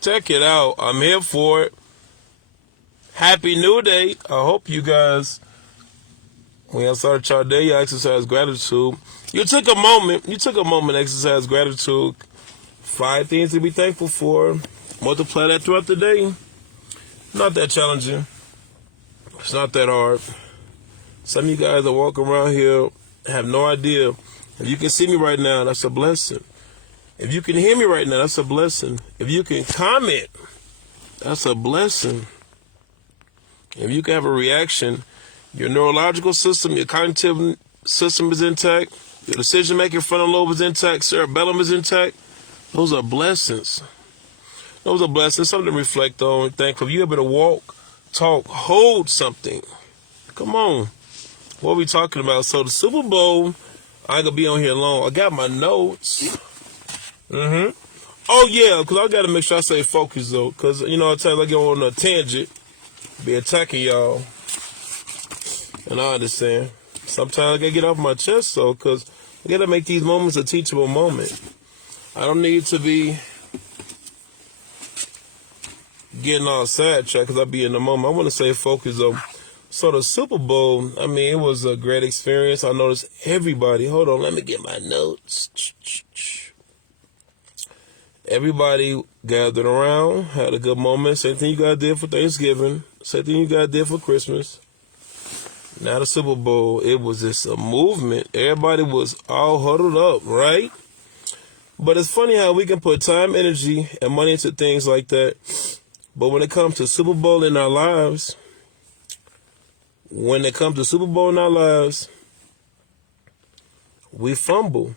Check it out. I'm here for it. Happy New Day. I hope you guys, when you started your day, you exercise gratitude. You took a moment to exercise gratitude. 5 things to be thankful for. Multiply that throughout the day. Not that challenging. It's not that hard. Some of you guys that walk around here have no idea. If you can see me right now, that's a blessing. If you can hear me right now, that's a blessing. If you can comment, that's a blessing. If you can have a reaction, your neurological system, your cognitive system is intact, your decision-making frontal lobe is intact, cerebellum is intact, those are blessings. Those are blessings, something to reflect on. Thankful you able to walk, talk, hold something. Come on. What are we talking about? So the Super Bowl, I ain't gonna be on here long. I got my notes. Oh yeah, because I gotta make sure I stay focused though. Because you know, at times I get on a tangent, be attacking y'all. And I understand. Sometimes I gotta get off my chest though, because I gotta make these moments a teachable moment. I don't need to be getting all sidetracked because I be in the moment. I want to stay focused though. So the Super Bowl, I mean, it was a great experience. I noticed everybody. Hold on, let me get my notes. Everybody gathered around, had a good moment. Same thing you guys did for Thanksgiving. Same thing you guys did for Christmas. Now the Super Bowl, it was just a movement. Everybody was all huddled up, right? But it's funny how we can put time, energy, and money into things like that. But when it comes to Super Bowl in our lives, we fumble.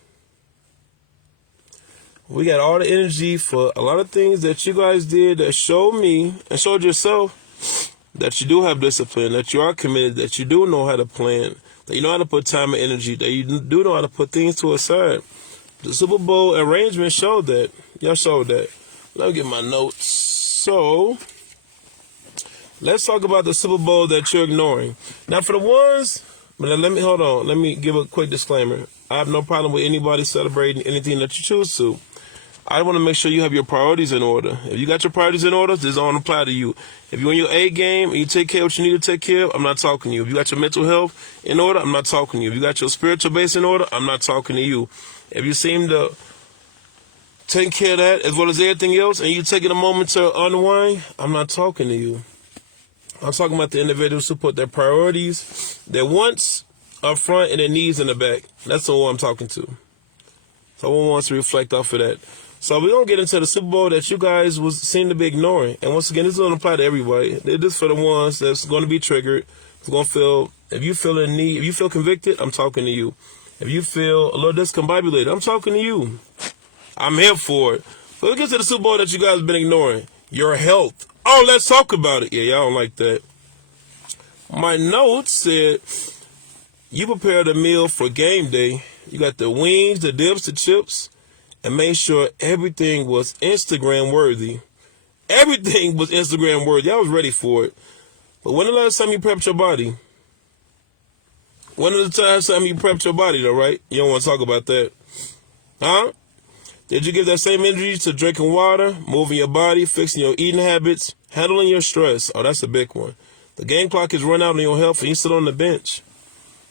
We got all the energy for a lot of things that you guys did that showed me and showed yourself that you do have discipline, that you are committed, that you do know how to plan, that you know how to put time and energy, that you do know how to put things to a side. The Super Bowl arrangement showed that. Y'all showed that. Let me get my notes. So, let's talk about the Super Bowl that you're ignoring. Now, for the ones, let me give a quick disclaimer. I have no problem with anybody celebrating anything that you choose to. I want to make sure you have your priorities in order. If you got your priorities in order, this don't apply to you. If you're in your A game and you take care of what you need to take care of, I'm not talking to you. If you got your mental health in order, I'm not talking to you. If you got your spiritual base in order, I'm not talking to you. If you seem to take care of that as well as everything else and you taking a moment to unwind, I'm not talking to you. I'm talking about the individuals who put their priorities, their wants up front and their needs in the back. That's the one I'm talking to. Someone wants to reflect off of that. So we're going to get into the Super Bowl that you guys seem to be ignoring. And once again, this doesn't apply to everybody. This is for the ones that's going to be triggered. It's going to feel, if you feel in need, if you feel convicted, I'm talking to you. If you feel a little discombobulated, I'm talking to you. I'm here for it. So let's get to the Super Bowl that you guys have been ignoring. Your health. Oh, let's talk about it. Yeah, y'all don't like that. My notes said you prepared a meal for game day. You got the wings, the dips, the chips, and made sure everything was Instagram worthy. Everything was Instagram worthy. I was ready for it. But when the last time you prepped your body? When was the last time you prepped your body though, right? You don't want to talk about that. Huh? Did you give that same energy to drinking water, moving your body, fixing your eating habits, handling your stress? Oh, that's a big one. The game clock is run out on your health and you sit on the bench.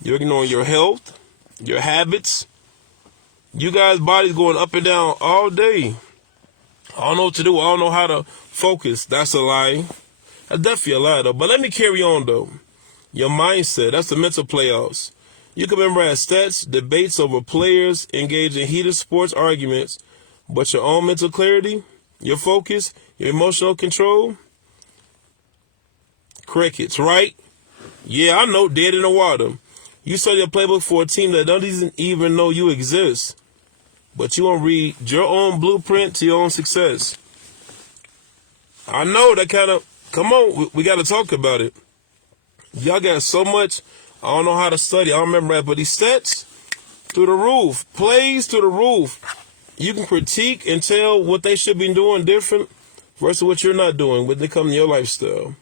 You're ignoring your health, your habits. You guys' bodies going up and down all day. I don't know what to do. I don't know how to focus. That's a lie. That's definitely a lie, though. But let me carry on, though. Your mindset. That's the mental playoffs. You can remember as stats, debates over players, engage in heated sports arguments, but your own mental clarity, your focus, your emotional control, crickets, right? Yeah, I know, dead in the water. You study a playbook for a team that doesn't even know you exist, but you won't read your own blueprint to your own success. I know that kind of, come on, we got to talk about it. Y'all got so much, I don't know how to study, I don't remember that, but these stats, through the roof, plays through the roof. You can critique and tell what they should be doing different versus what you're not doing when they come to your lifestyle.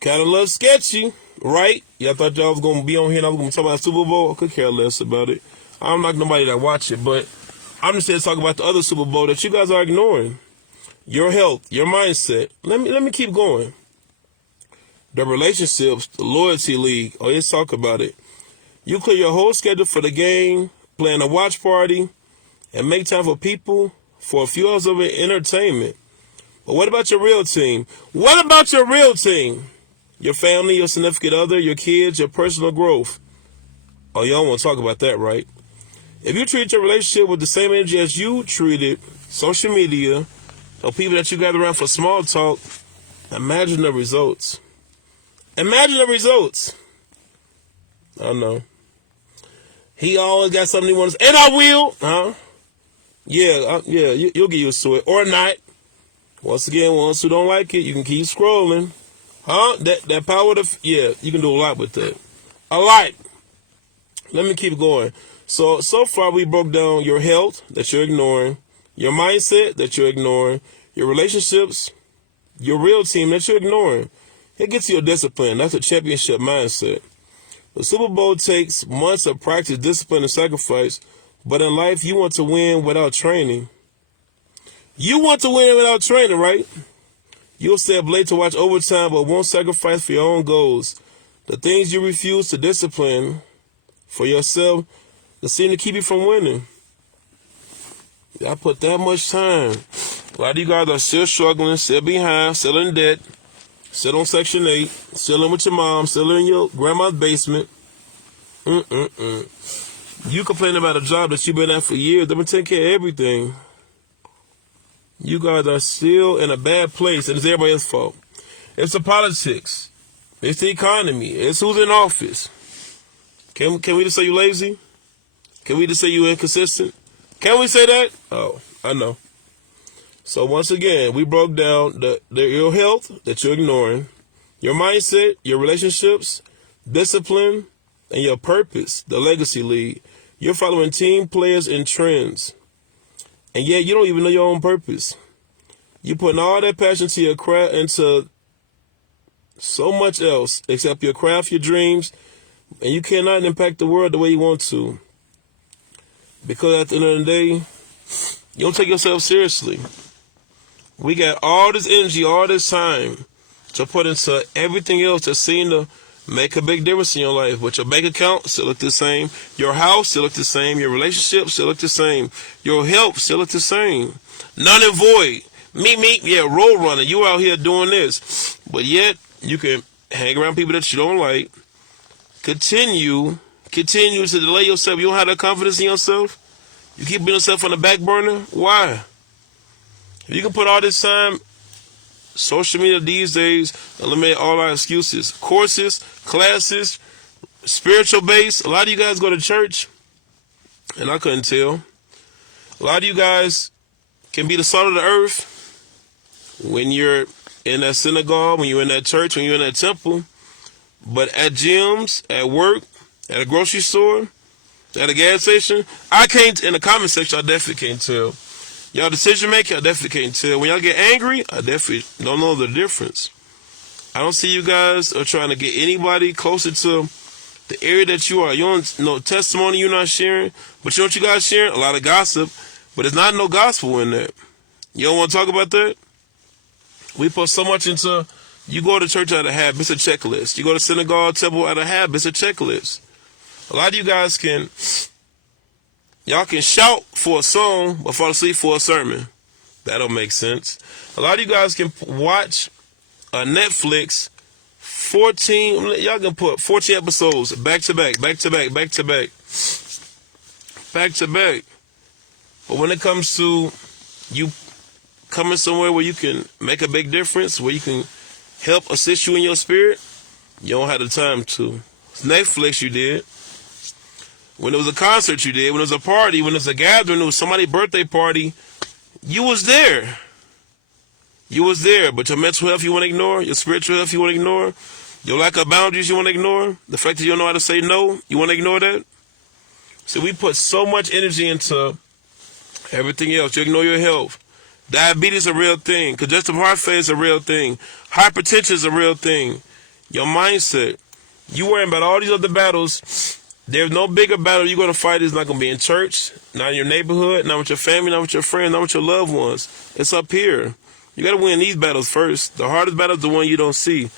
Kind of a little sketchy, right? Y'all thought y'all was going to be on here and I was going to talk about Super Bowl? I could care less about it. I don't like nobody that watch it, but I'm just here to talk about the other Super Bowl that you guys are ignoring. Your health, your mindset. Let me keep going. The relationships, the loyalty league. Oh, let's talk about it. You clear your whole schedule for the game, plan a watch party, and make time for people for a few hours of entertainment. But what about your real team? What about your real team? Your family, your significant other, your kids, your personal growth. Oh, y'all want to talk about that, right? If you treat your relationship with the same energy as you treated social media or people that you gather around for small talk, imagine the results. Imagine the results. I don't know. He always got something he wants, and I will. Huh? Yeah, you'll get used to it. Or not. Once again, ones who don't like it, you can keep scrolling. Huh? That power you can do a lot with that. A lot. Let me keep going. So far we broke down your health that you're ignoring, your mindset that you're ignoring, your relationships, your real team that you're ignoring. It gets you your discipline. That's a championship mindset. The Super Bowl takes months of practice, discipline, and sacrifice. But in life, you want to win without training. You want to win without training, right? You'll stay up late to watch overtime, but won't sacrifice for your own goals. The things you refuse to discipline for yourself that seem to keep you from winning. I put that much time. A lot of you guys are still struggling, still behind, still in debt, still on Section 8, still in with your mom, still in your grandma's basement. You complain about a job that you've been at for years. They've been taking care of everything. You guys are still in a bad place, and it's everybody else's fault. It's the politics. It's the economy. It's who's in office. Can we just say you lazy? Can we just say you inconsistent? Can we say that? Oh, I know. So once again, we broke down your health that you're ignoring, your mindset, your relationships, discipline, and your purpose, the legacy lead. You're following team players and trends. And yet you don't even know your own purpose. You're putting all that passion to your craft into so much else except your craft, your dreams, and you cannot impact the world the way you want to. Because at the end of the day, you don't take yourself seriously. We got all this energy, all this time to put into everything else that seems to make a big difference in your life. But your bank account still look the same. Your house still look the same. Your relationship still look the same. Your health still look the same. None and void. Road runner. You out here doing this. But yet, you can hang around people that you don't like. Continue to delay yourself. You don't have that confidence in yourself. You keep putting yourself on the back burner. Why? If you can put all this time, social media these days, eliminate all our excuses. Courses, classes, spiritual base. A lot of you guys go to church, and I couldn't tell. A lot of you guys can be the salt of the earth when you're in that synagogue, when you're in that church, when you're in that temple. But at gyms, at work, at a grocery store, at a gas station, I can't, in the comment section, I definitely can't tell. Y'all decision making, I definitely can't tell. When y'all get angry, I definitely don't know the difference. I don't see you guys are trying to get anybody closer to the area that you are. You don't know testimony you're not sharing, but you know what you guys sharing? A lot of gossip, but there's not no gospel in that. You don't want to talk about that? We put so much into, you go to church out of habit, it's a checklist. You go to synagogue, temple out of habit, it's a checklist. A lot of you guys y'all can shout for a song, but fall asleep for a sermon. That don't make sense. A lot of you guys can watch a Netflix 14, y'all can put 14 episodes back to back. But when it comes to you coming somewhere where you can make a big difference, where you can help assist you in your spirit, you don't have the time to. Netflix you did. When it was a concert you did. When it was a party, when it was a gathering, it was somebody's birthday party, you was there. You was there, but your mental health you want to ignore, your spiritual health you want to ignore, your lack of boundaries you want to ignore, the fact that you don't know how to say no, you want to ignore that? So we put so much energy into everything else. You ignore your health. Diabetes is a real thing. Congestive heart failure is a real thing. Hypertension is a real thing. Your mindset. You worrying about all these other battles There's no bigger battle you're going to fight. It's not going to be in church, not in your neighborhood, not with your family, not with your friends, not with your loved ones. It's up here. You got to win these battles first. The hardest battle is the one you don't see.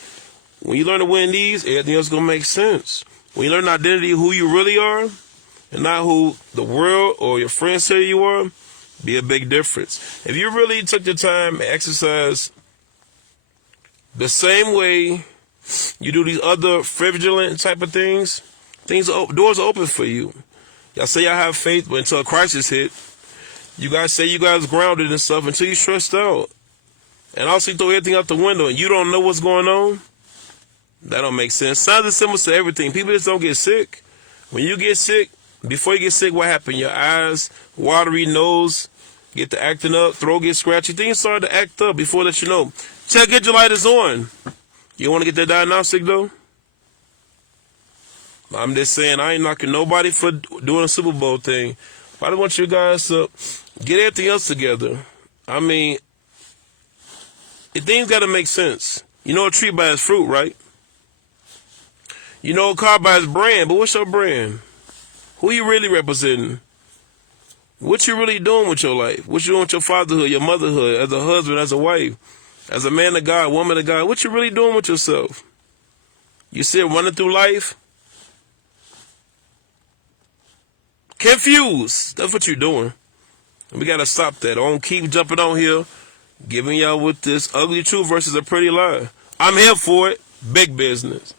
When you learn to win these, everything else is going to make sense. When you learn the identity of who you really are and not who the world or your friends say you are, be a big difference. If you really took the time and exercise the same way you do these other fraudulent type of things, doors are open for you. Y'all say y'all have faith, but until a crisis hit, you guys say you guys grounded and stuff until you stressed out. And also you throw everything out the window and you don't know what's going on. That don't make sense. Signs and symbols to everything. People just don't get sick. When you get sick, before you get sick, what happened? Your eyes, watery, nose, get to acting up, throat gets scratchy. Things start to act up before that you know. Check get your lighters on. You want to get that diagnostic though? I'm just saying, I ain't knocking nobody for doing a Super Bowl thing. But I just want you guys to get everything else together. I mean, things got to make sense. You know a tree by its fruit, right? You know a car by its brand, but what's your brand? Who you really representing? What you really doing with your life? What you doing with your fatherhood, your motherhood, as a husband, as a wife, as a man of God, woman of God? What you really doing with yourself? You still running through life confused. That's what you're doing. And we got to stop that. Don't keep jumping on here, giving y'all with this ugly truth versus a pretty lie. I'm here for it. Big business.